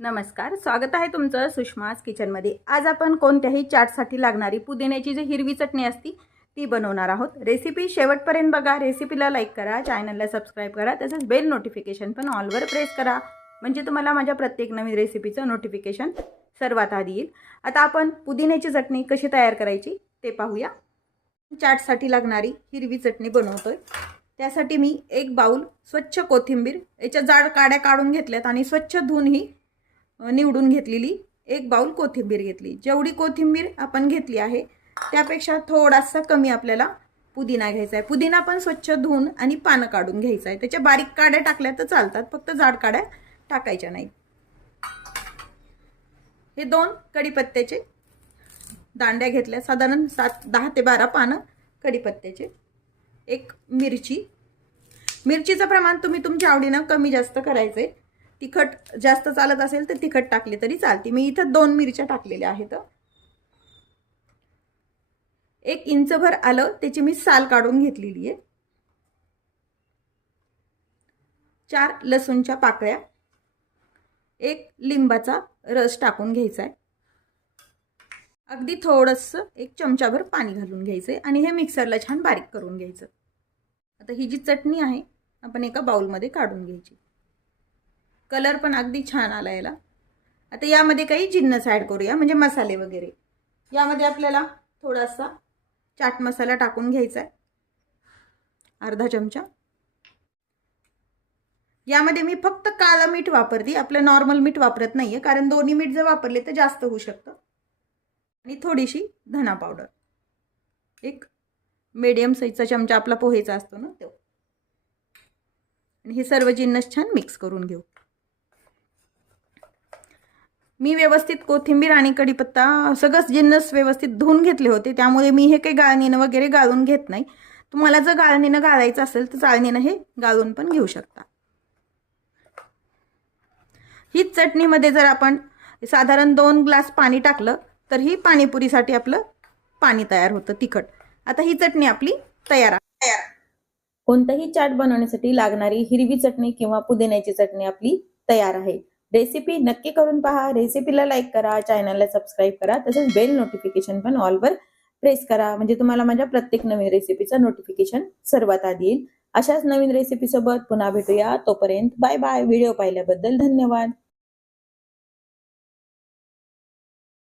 नमस्कार स्वागत आहे तुमचं सुषमास किचनमध्ये. आज आपण कोणत्याही चाटसाठी लागणारी पुदिन्याची जी हिरवी चटणी असती ती बनवणार आहोत. रेसिपी शेवटपर्यंत बघा. रेसिपीला लाईक करा चॅनलला सबस्क्राईब करा तसंच बेल नोटिफिकेशन पण ऑलवर प्रेस करा. म्हणजे तुम्हाला माझ्या प्रत्येक नवीन रेसिपीचं नोटिफिकेशन सर्वात आधी येईल. आता आपण पुदिन्याची चटणी कशी तयार करायची ते पाहूया. चाटसाठी लागणारी हिरवी चटणी बनवतोय. त्यासाठी मी एक बाऊल स्वच्छ कोथिंबीर याच्या जाड काड्या काढून घेतल्यात आणि स्वच्छ धुवून ही निवडून घेतलेली. एक बाऊल कोथिंबीर घेतली. जेवढी कोथिंबीर आपण घेतली आहे त्यापेक्षा थोडासा कमी आपल्याला पुदिना घ्यायचा आहे. पुदिना पण स्वच्छ धुवून आणि पानं काढून घ्यायचं आहे. त्याच्या बारीक काड्या टाकल्या तर चालतात फक्त जाड काड्या टाकायच्या नाहीत. हे दोन कढीपत्त्याचे दांड्या घेतल्या. साधारण सात दहा ते बारा पानं कढीपत्त्याचे. एक मिरची. मिरचीचं प्रमाण तुम्ही तुमच्या आवडीनं कमी जास्त करायचं आहे तिखट जास्त चालत असेल तर तिखट टाकले तरी चालते. मी इथं दोन मिरच्या टाकलेल्या आहेत. एक इंचभर आलं त्याची मी साल काढून घेतलेली आहे. चार लसूणच्या पाकळ्या. एक लिंबाचा रस टाकून घ्यायचा आहे. अगदी थोडंसं एक चमचाभर पाणी घालून घ्यायचं आहे आणि हे मिक्सरला छान बारीक करून घ्यायचं. आता ही जी चटणी आहे आपण एका बाउलमध्ये काढून घ्यायची. कलर पण अगदी छान आला याला. आता यामध्ये काही जिन्नस ॲड करूया म्हणजे मसाले वगैरे. यामध्ये आपल्याला थोडासा चाट मसाला टाकून घ्यायचा आहे. अर्धा चमचा. यामध्ये मी फक्त काळं मीठ वापरते आपलं नॉर्मल मीठ वापरत नाही आहे कारण दोन्ही मीठ जर वापरले तर जास्त होऊ शकतं. आणि थोडीशी धना पावडर एक मीडियम साईजचा चमचा आपला पोहेचा असतो ना तो. आणि हे सर्व जिन्नस छान मिक्स करून घेऊ. मी व्यवस्थित कोथिंबीर आणि कढीपत्ता सगळंच जिन्नस व्यवस्थित धुवून घेतले होते त्यामुळे मी हे काही गाळणीनं वगैरे गाळून घेत नाही. तुम्हाला जर गाळणीनं गाळायचं असेल तर चाळणीनं हे गाळून पण घेऊ शकता. हीच चटणीमध्ये जर आपण साधारण दोन ग्लास पाणी टाकलं तर ही पाणीपुरीसाठी आपलं पाणी तयार होतं तिखट. आता ही चटणी आपली तयार आहे. कोणताही चाट बनवण्यासाठी लागणारी हिरवी चटणी किंवा पुदिन्याची चटणी आपली तयार आहे. रेसिपी नक्की करून पहा. रेसिपीला लाईक करा चॅनलला सबस्क्राईब करा तसंच बेल नोटिफिकेशन पण ऑलवर प्रेस करा. म्हणजे तुम्हाला माझ्या प्रत्येक नवीन रेसिपीचं नोटिफिकेशन सर्वात आधी येईल. अशाच नवीन रेसिपीसोबत पुन्हा भेटूया. तोपर्यंत बाय बाय व्हिडिओ पाहिल्याबद्दल धन्यवाद.